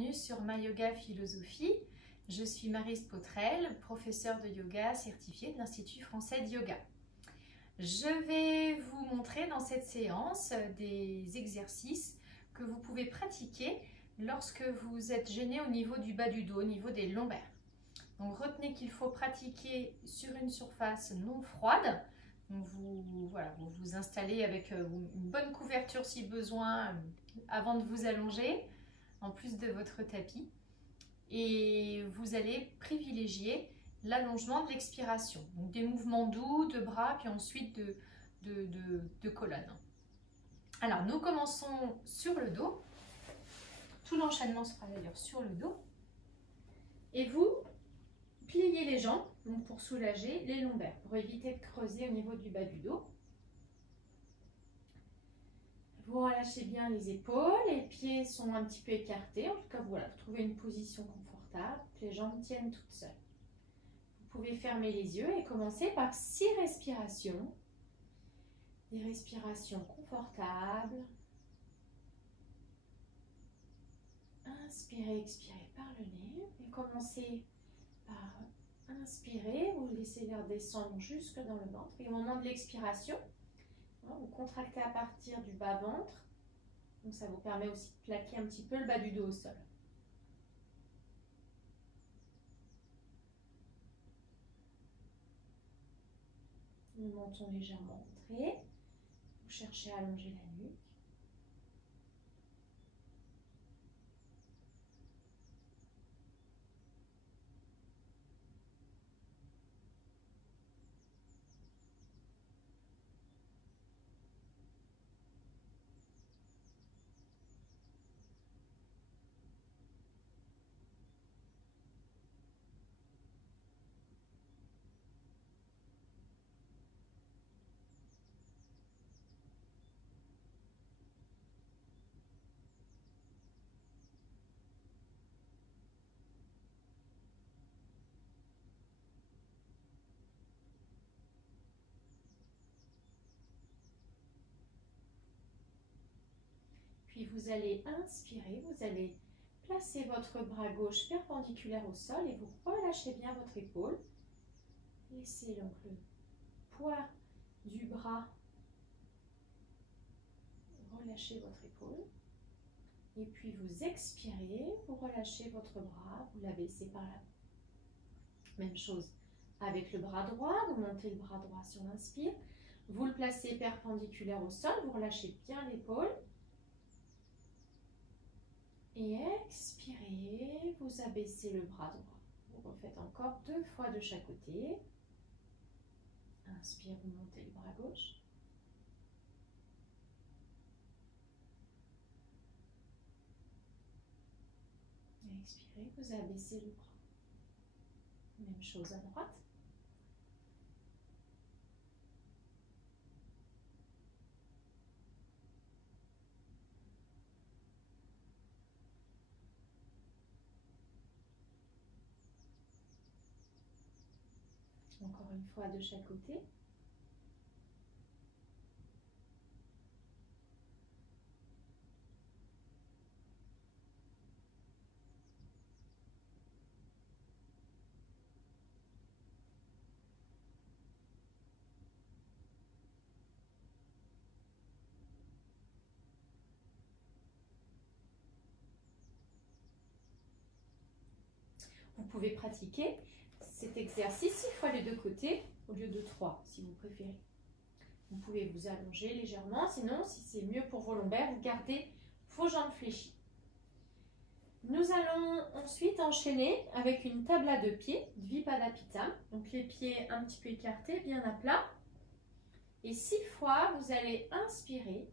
bienvenue sur Ma Yoga Philosophie. Je suis Maryse Potrel, professeure de yoga certifiée de l'Institut français de yoga. Je vais vous montrer dans cette séance des exercices que vous pouvez pratiquer lorsque vous êtes gêné au niveau du bas du dos, au niveau des lombaires. Donc retenez qu'il faut pratiquer sur une surface non froide. Donc vous vous installez avec une bonne couverture si besoin avant de vous allonger, en plus de votre tapis. Et vous allez privilégier l'allongement de l'expiration. Donc des mouvements doux de bras, puis ensuite de colonne. Alors nous commençons sur le dos. Tout l'enchaînement se fera d'ailleurs sur le dos. Et vous pliez les jambes donc pour soulager les lombaires, pour éviter de creuser au niveau du bas du dos. Vous relâchez bien les épaules, les pieds sont un petit peu écartés. En tout cas, voilà, vous trouvez une position confortable, les jambes tiennent toutes seules. Vous pouvez fermer les yeux et commencer par 6 respirations. Des respirations confortables. Inspirez, expirez par le nez. Et commencez par inspirer, vous laissez l'air descendre jusque dans le ventre. Et au moment de l'expiration, vous contractez à partir du bas-ventre. Donc ça vous permet aussi de plaquer un petit peu le bas du dos au sol. Le menton légèrement rentré. Vous cherchez à allonger la nuque. Puis vous allez inspirer, vous allez placer votre bras gauche perpendiculaire au sol et vous relâchez bien votre épaule. Laissez donc le poids du bras relâcher votre épaule. Et puis vous expirez, vous relâchez votre bras, vous l'abaissez par là. Même chose avec le bras droit, vous montez le bras droit sur l'inspire. Vous le placez perpendiculaire au sol, vous relâchez bien l'épaule. Et expirez, vous abaissez le bras droit. Vous refaites encore 2 fois de chaque côté. Inspire, vous montez le bras gauche. Expirez, vous abaissez le bras. Même chose à droite. Encore une fois de chaque côté. Vous pouvez pratiquer cet exercice 6 fois les 2 côtés au lieu de 3 si vous préférez. Vous pouvez vous allonger légèrement, sinon si c'est mieux pour vos lombaires, vous gardez vos jambes fléchies. Nous allons ensuite enchaîner avec une tabla de pieds, Dvipadapita. Donc les pieds un petit peu écartés, bien à plat. Et 6 fois, vous allez inspirer,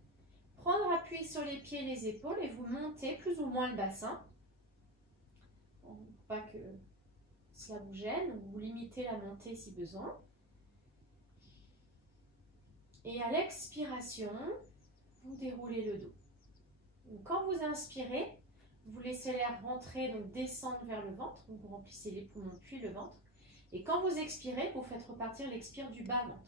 prendre appui sur les pieds et les épaules et vous montez plus ou moins le bassin. Pour pas que cela vous gêne, vous limitez la montée si besoin. Et à l'expiration, vous déroulez le dos. Donc, quand vous inspirez, vous laissez l'air rentrer, donc descendre vers le ventre. Donc vous remplissez les poumons puis le ventre. Et quand vous expirez, vous faites repartir l'expire du bas-ventre.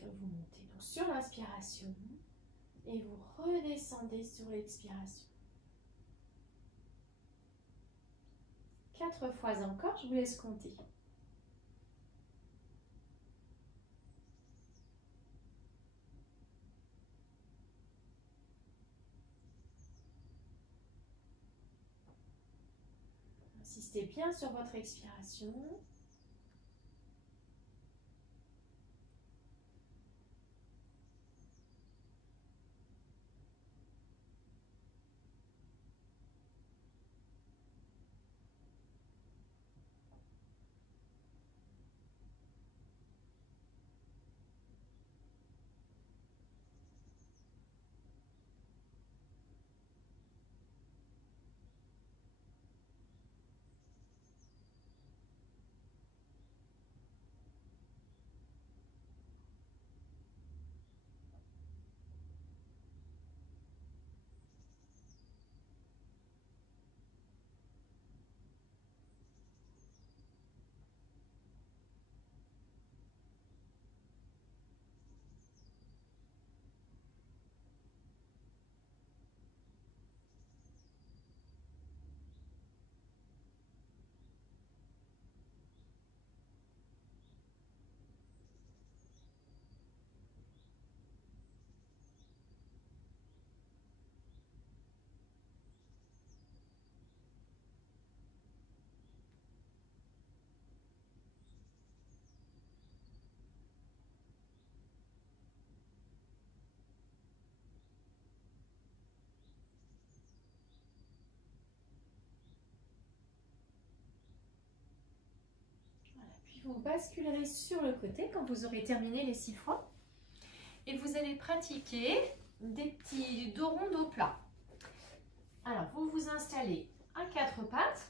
Vous montez Donc sur l'inspiration, et vous redescendez sur l'expiration. 4 fois encore, je vous laisse compter. Insistez bien sur votre expiration. Vous basculerez sur le côté quand vous aurez terminé les 6 fois. Et vous allez pratiquer des petits dos ronds, dos plats. Alors, vous vous installez à 4 pattes.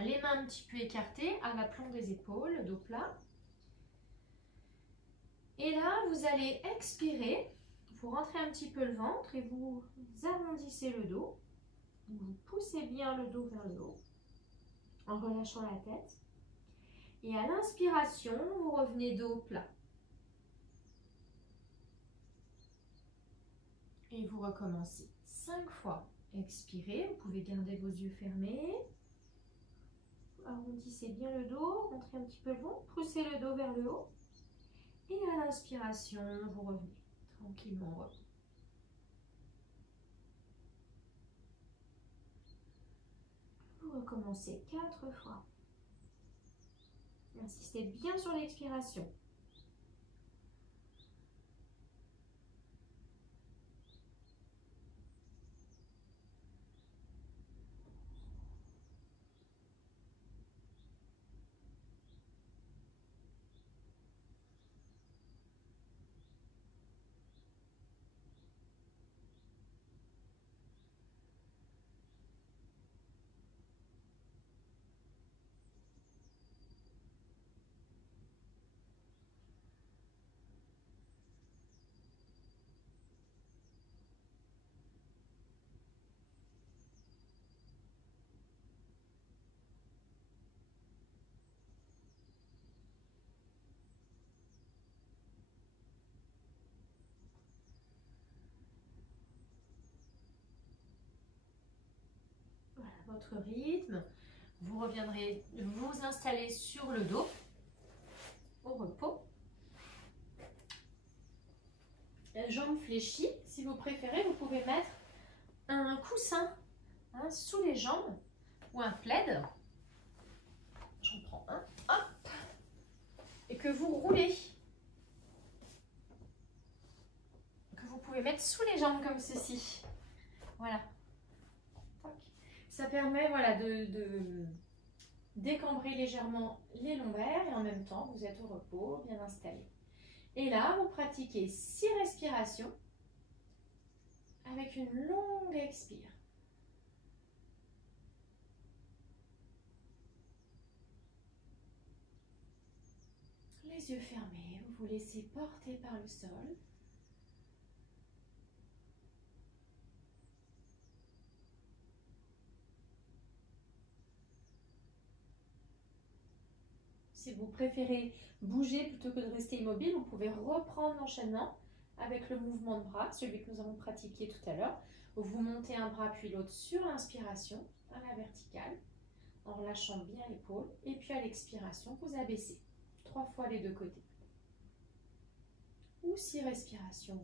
Les mains un petit peu écartées à l'aplomb des épaules, dos plat. Et là, vous allez expirer. Vous rentrez un petit peu le ventre et vous arrondissez le dos. Vous poussez bien le dos vers le haut en relâchant la tête. Et à l'inspiration, vous revenez dos plat. Et vous recommencez 5 fois. Expirez, vous pouvez garder vos yeux fermés. Arrondissez bien le dos, rentrez un petit peu le ventre, poussez le dos vers le haut. Et à l'inspiration, vous revenez tranquillement au repos. Vous recommencez 4 fois. Insistez bien sur l'expiration. Votre rythme, vous reviendrez vous installer sur le dos au repos, jambes fléchies. Si vous préférez, vous pouvez mettre un coussin sous les jambes ou un plaid. J'en prends un, hop, et que vous roulez, que vous pouvez mettre sous les jambes comme ceci. Voilà. Ça permet, voilà, de décambrer légèrement les lombaires et en même temps, vous êtes au repos, bien installé. Et là, vous pratiquez 6 respirations avec une longue expire. Les yeux fermés, vous vous laissez porter par le sol. Si vous préférez bouger plutôt que de rester immobile, vous pouvez reprendre l'enchaînement avec le mouvement de bras, celui que nous avons pratiqué tout à l'heure. Vous montez un bras puis l'autre sur l'inspiration à la verticale, en relâchant bien l'épaule. Et puis à l'expiration, vous abaissez 3 fois les 2 côtés. Ou 6 respirations.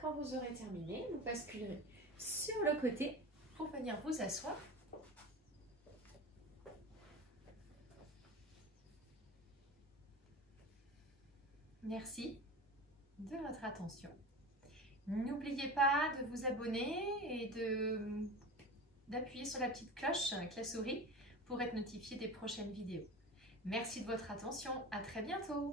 Quand vous aurez terminé, vous basculerez sur le côté pour venir vous asseoir. Merci de votre attention. N'oubliez pas de vous abonner et d'appuyer sur la petite cloche avec la souris pour être notifié des prochaines vidéos. Merci de votre attention, à très bientôt.